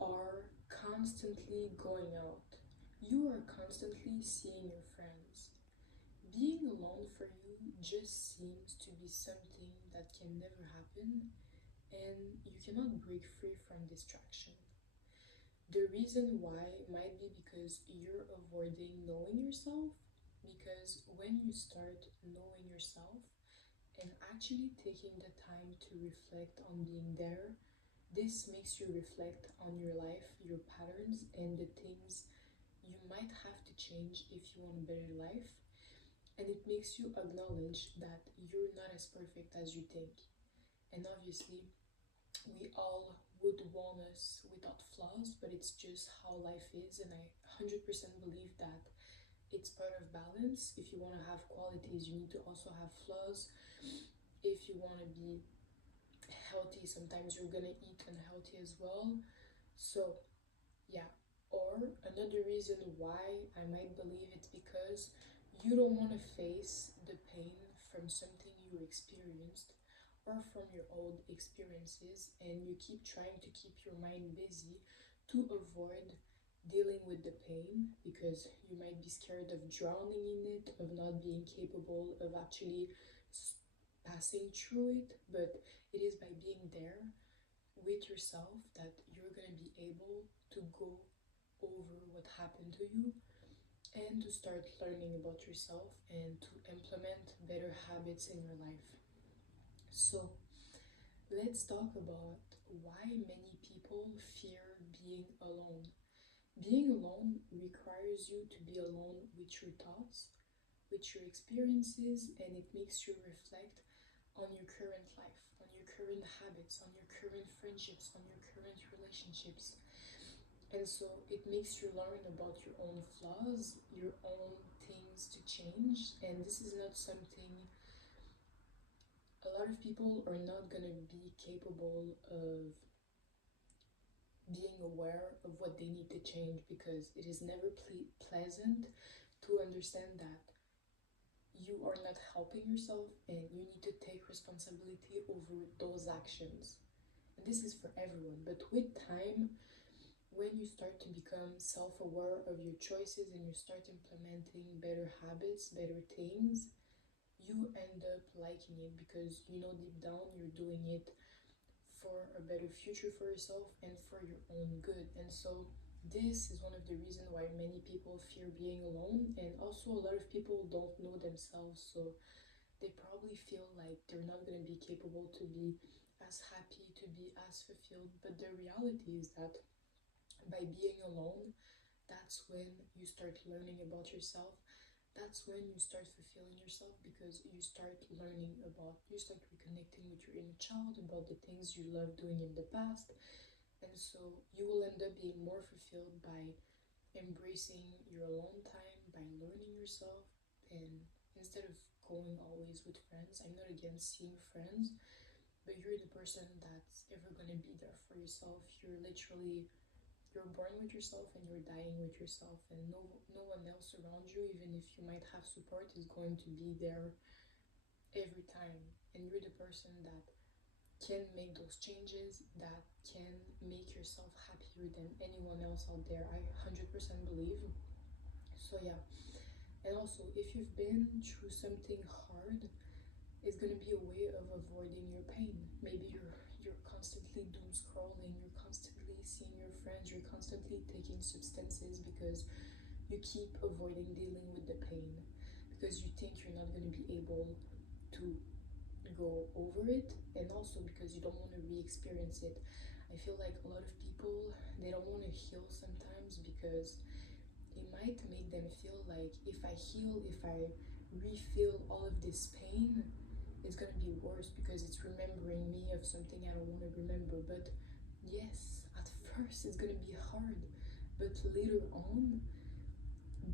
are constantly going out, you are constantly seeing your friends. Being alone for you just seems to be something that can never happen, and you cannot break free from distraction. The reason why might be because you're avoiding knowing yourself, because when you start knowing yourself and actually taking the time to reflect on being there, this makes you reflect on your life, your patterns, and the things you might have to change if you want a better life. And it makes you acknowledge that you're not as perfect as you think. And obviously, we all would want us without flaws, but it's just how life is. And I 100% believe that it's part of balance. If you want to have qualities, you need to also have flaws. If you want to be healthy, sometimes you're gonna eat unhealthy as well. So, yeah. Or another reason why I might believe it's because you don't want to face the pain from something you experienced or from your old experiences, and you keep trying to keep your mind busy to avoid dealing with the pain because you might be scared of drowning in it, of not being capable of actually passing through it. But it is by being there with yourself that you're going to be able to go over what happened to you and to start learning about yourself and to implement better habits in your life. So, let's talk about why many people fear being alone. Being alone requires you to be alone with your thoughts, with your experiences, and it makes you reflect on your current life, on your current habits, on your current friendships, on your current relationships. And so it makes you learn about your own flaws, your own things to change. And this is not something a lot of people are not going to be capable of being aware of what they need to change, because it is never pleasant to understand that you are not helping yourself and you need to take responsibility over those actions. And this is for everyone. But with time, when you start to become self-aware of your choices and you start implementing better habits, better things, you end up liking it because you know deep down you're doing it for a better future for yourself and for your own good. And so this is one of the reasons why many people fear being alone, and also a lot of people don't know themselves, so they probably feel like they're not going to be capable to be as happy, to be as fulfilled. But the reality is that by being alone, that's when you start learning about yourself. That's when you start fulfilling yourself, because you start learning about, you start reconnecting with your inner child, about the things you loved doing in the past. And so you will end up being more fulfilled by embracing your alone time, by learning yourself. And instead of going always with friends, I'm not against seeing friends, but you're the person that's ever going to be there for yourself. You're born with yourself and you're dying with yourself, and no one else around you, even if you might have support, is going to be there every time. And you're the person that can make those changes, that can make yourself happier than anyone else out there. I 100% believe. So yeah. And also, if you've been through something hard, it's going to be a way of avoiding your pain. Maybe you're constantly doom scrolling, you're constantly seeing your friends, you're constantly taking substances because you keep avoiding dealing with the pain, because you think you're not going to be able to go over it, and also because you don't want to re-experience it. I feel like a lot of people, they don't want to heal sometimes because it might make them feel like if I heal, if I re-feel all of this pain, it's gonna be worse because it's remembering me of something I don't want to remember. But yes, at first it's gonna be hard, but later on,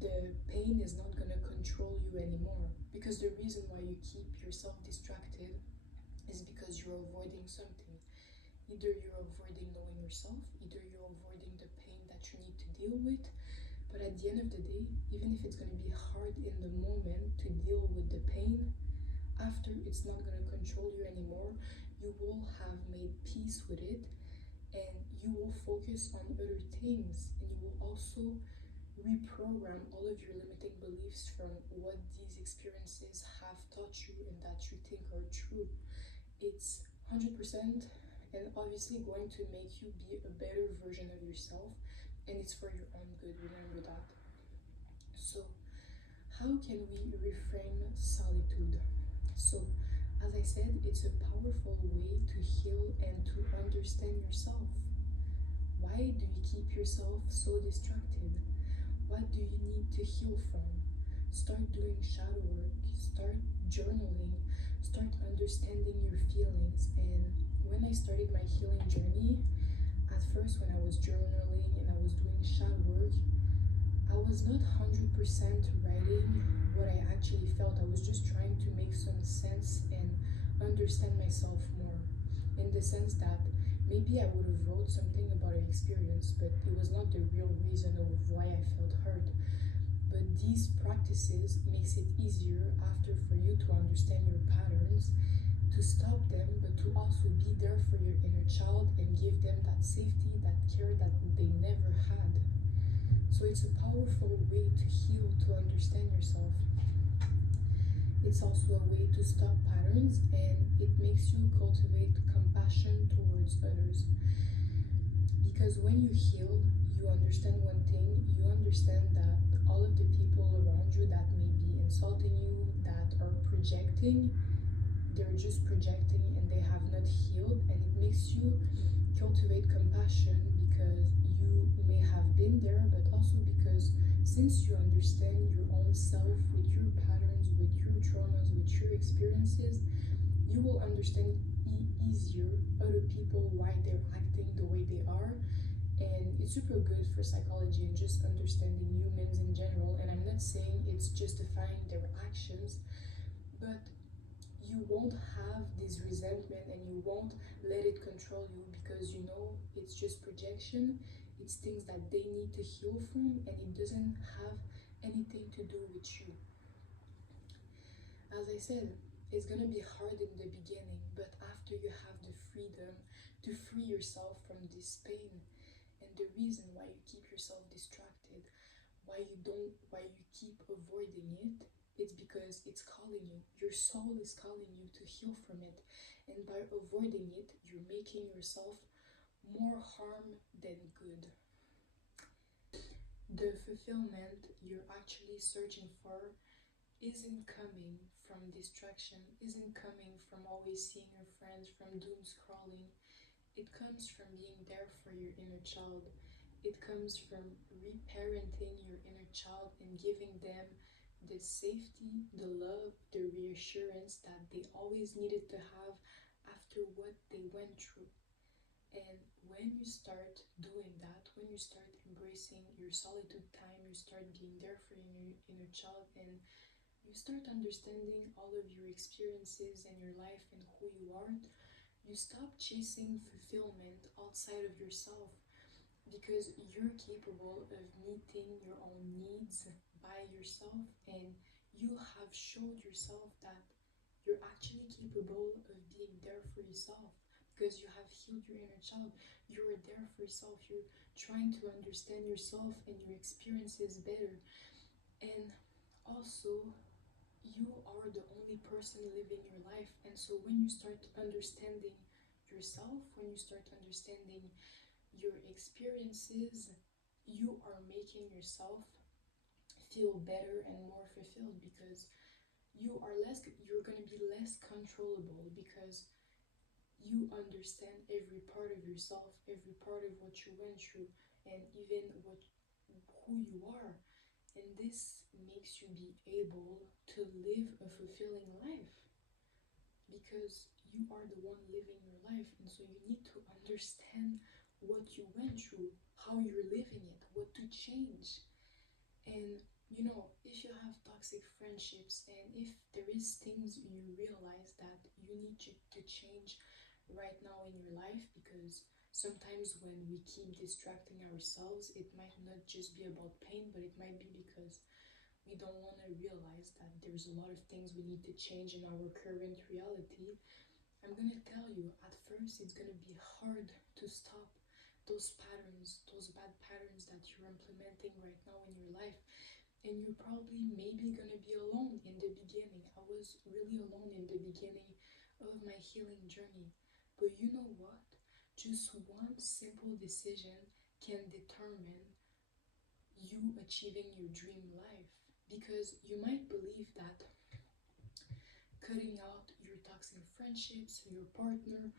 the pain is not gonna control you anymore. Because the reason why you keep yourself distracted is because you're avoiding something. Either you're avoiding knowing yourself, either you're avoiding the pain that you need to deal with. But at the end of the day, even if it's going to be hard in the moment to deal with the pain, after it's not going to control you anymore, you will have made peace with it, and you will focus on other things, and you will also reprogram all of your limiting beliefs from what these experiences have taught you and that you think are true. It's 100% and obviously going to make you be a better version of yourself, and it's for your own good. Remember that. So, how can we reframe solitude? So, as I said, it's a powerful way to heal and to understand yourself. Why do you keep yourself so distracted? What do you need to heal from? Start doing shadow work, start journaling, start understanding your feelings. And when I started my healing journey, at first, when I was journaling and I was doing shadow work, I was not 100% writing what I actually felt. I was just trying to make some sense and understand myself more. In the sense that maybe I would have wrote something about an experience, but it was not the real reason of why I felt hurt. But these practices makes it easier after for you to understand your patterns, to stop them, but to also be there for your inner child and give them that safety, that care that they never had. So it's a powerful way to heal, to understand yourself. It's also a way to stop patterns, and it makes you cultivate compassion towards others. Because when you heal, you understand one thing, you understand that all of the people around you that may be insulting you, that are projecting, they're just projecting and they have not healed, and it makes you cultivate compassion because you may have been there, but also because since you understand your own self with your patterns, with your traumas, with your experiences, you will understand easier other people why they're acting the way they are. And it's super good for psychology and just understanding humans in general. And I'm not saying it's justifying their actions, but you won't have this resentment and you won't let it control you because you know it's just projection. It's things that they need to heal from, and it doesn't have anything to do with you. As I said, it's gonna be hard in the beginning, but after you have the freedom to free yourself from this pain, and the reason why you keep yourself distracted, why you keep avoiding it, it's because it's calling you. Your soul is calling you to heal from it. And by avoiding it, you're making yourself more harm than good. The fulfillment you're actually searching for isn't coming from distraction, isn't coming from always seeing your friends, from doom scrolling. It comes from being there for your inner child. It comes from reparenting your inner child and giving them the safety, the love, the reassurance that they always needed to have after what they went through. And when you start doing that, when you start embracing your solitude time, you start being there for your inner child, and you start understanding all of your experiences and your life and who you are, you stop chasing fulfillment outside of yourself because you're capable of meeting your own needs by yourself, and you have showed yourself that you're actually capable of being there for yourself because you have healed your inner child. You're there for yourself. You're trying to understand yourself and your experiences better. And also, you are the only person living your life. And so when you start understanding yourself, when you start understanding your experiences, you are making yourself feel better and more fulfilled because you're going to be less controllable because you understand every part of yourself, every part of what you went through, and even who you are. And this makes you be able to live a fulfilling life because you are the one living your life. And so you need to understand what you went through, how you're living it, what to change. And you know, if you have toxic friendships and if there is things you realize that you need to change right now in your life, because sometimes when we keep distracting ourselves, it might not just be about pain, but it might be because we don't want to realize that there's a lot of things we need to change in our current reality. I'm gonna tell you, at first it's gonna be hard to stop those patterns, those bad patterns that you're implementing right now in your life. And you're probably maybe gonna be alone in the beginning. I was really alone in the beginning of my healing journey. But you know what? Just one simple decision can determine you achieving your dream life. Because you might believe that cutting out your toxic friendships, your partner,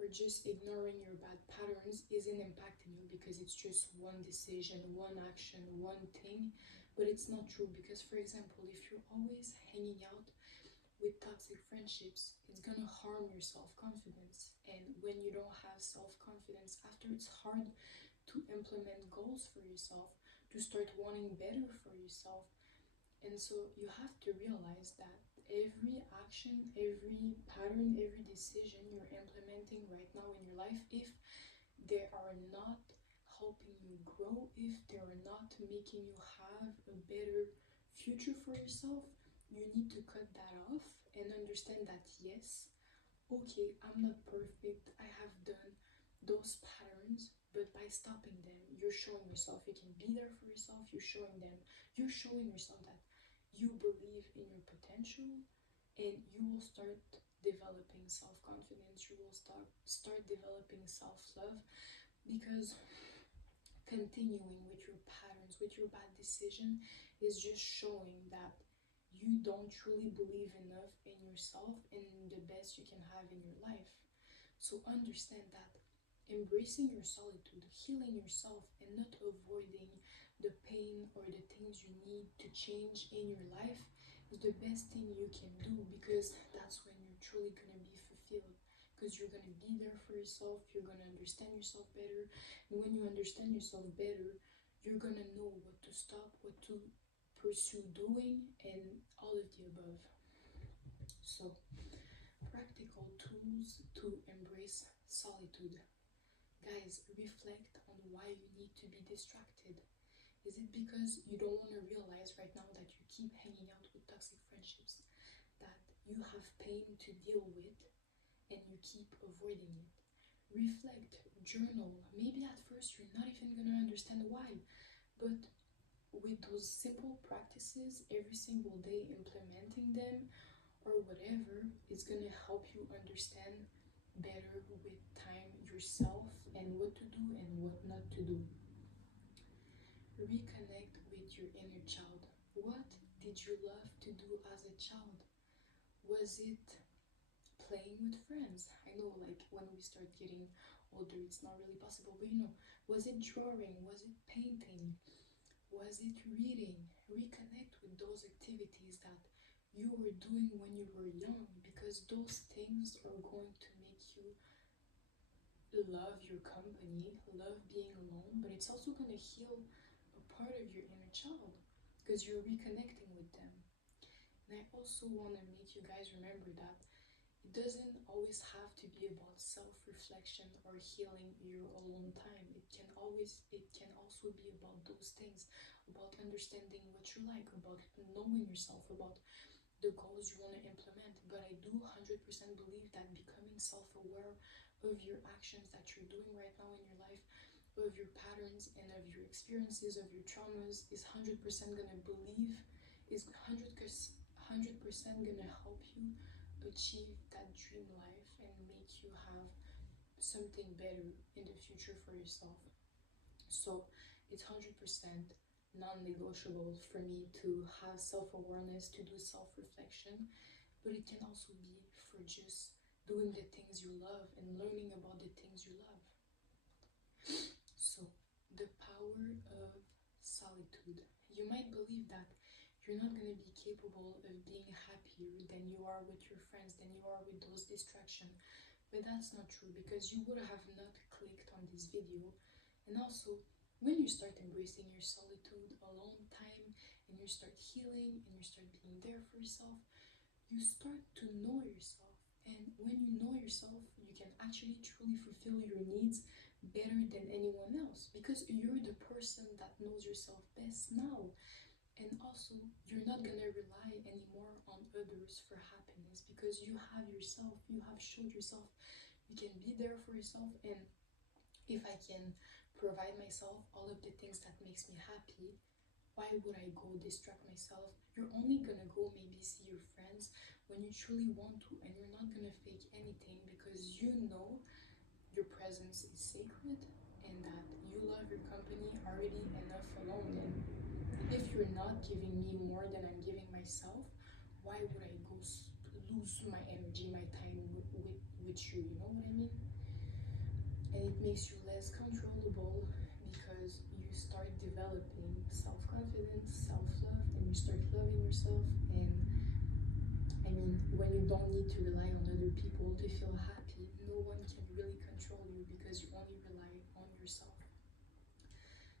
or just ignoring your bad patterns isn't impacting you because it's just one decision, one action, one thing. But it's not true because, for example, if you're always hanging out with toxic friendships, it's gonna harm your self confidence. And when you don't have self confidence, after it's hard to implement goals for yourself, to start wanting better for yourself. And so you have to realize that every action, every pattern, every decision you're implementing right now in your life, if they are not helping you grow, if they are not making you have a better future for yourself, you need to cut that off and understand that yes, okay, I'm not perfect, I have done those patterns, but by stopping them, you're showing yourself you can be there for yourself, you're showing yourself that you believe in your potential, and you will start developing self-confidence, you will start developing self-love, because continuing with your patterns, with your bad decision, is just showing that you don't truly believe enough in yourself and in the best you can have in your life. So understand that embracing your solitude, healing yourself, and not avoiding the pain or the things you need to change in your life is the best thing you can do, because that's when you're truly going to be fulfilled. Because you're going to be there for yourself, you're going to understand yourself better. And when you understand yourself better, you're going to know what to stop, what to pursue doing, and all of the above. So, practical tools to embrace solitude. Guys, reflect on why you need to be distracted. Is it because you don't want to realize right now that you keep hanging out with toxic friendships, that you have pain to deal with, and you keep avoiding it? Reflect, journal. Maybe at first you're not even going to understand why, but with those simple practices every single day, implementing them or whatever, is going to help you understand better with time yourself and what to do and what not to do. Reconnect with your inner child. What did you love to do as a child? Was it playing with friends? I know, like, when we start getting older, it's not really possible, but was it drawing? Was it painting? Was it reading? Reconnect with those activities that you were doing when you were young, because those things are going to make you love your company, love being alone, but it's also going to heal a part of your inner child because you're reconnecting with them. And I also want to make you guys remember that it doesn't always have to be about self-reflection or healing your alone time. It can also be about those things, about understanding what you like, about knowing yourself, about the goals you want to implement. But I do 100% believe that becoming self-aware of your actions that you're doing right now in your life, of your patterns and of your experiences, of your traumas, is 100% gonna gonna help you achieve that dream life and make you have something better in the future for yourself. So it's 100% non-negotiable for me to have self-awareness, to do self-reflection, but it can also be for just doing the things you love and learning about the things you love. So, the power of solitude. You might believe that you're not going to be capable of being happier than you are with your friends, than you are with those distractions, but that's not true, because you would have not clicked on this video. And also, when you start embracing your solitude, alone time, and you start healing and you start being there for yourself, you start to know yourself. And when you know yourself, you can actually truly fulfill your needs better than anyone else, because you're the person that knows yourself best now. And also, you're not gonna rely anymore on others for happiness, because you have yourself, you have showed yourself you can be there for yourself. And If I can provide myself all of the things that makes me happy, why would I go distract myself? You're only gonna go maybe see your friends when you truly want to, and you're not gonna fake anything because you know your presence is sacred and that you love your company already enough alone. And if you're not giving me more than I'm giving myself, why would I go lose my energy, my time with you? You know what I mean? And it makes you less controllable because you start developing self-confidence, self-love, and you start loving yourself. And I mean, when you don't need to rely on other people to feel happy, no one can really control you because you only rely on yourself.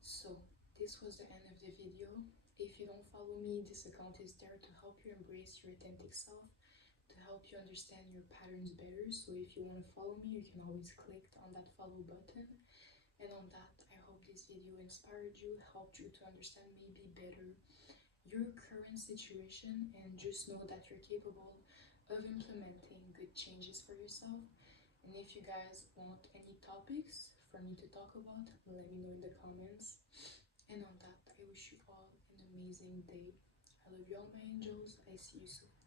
So this was the end of the video. If you don't follow me, this account is there to help you embrace your authentic self, to help you understand your patterns better. So if you want to follow me, you can always click on that follow button. And on that, I hope this video inspired you, helped you to understand maybe better your current situation, and just know that you're capable of implementing good changes for yourself. And if you guys want any topics for me to talk about, let me know in the comments. And on that, I wish you all an amazing day. I love you all, my angels. I see you soon.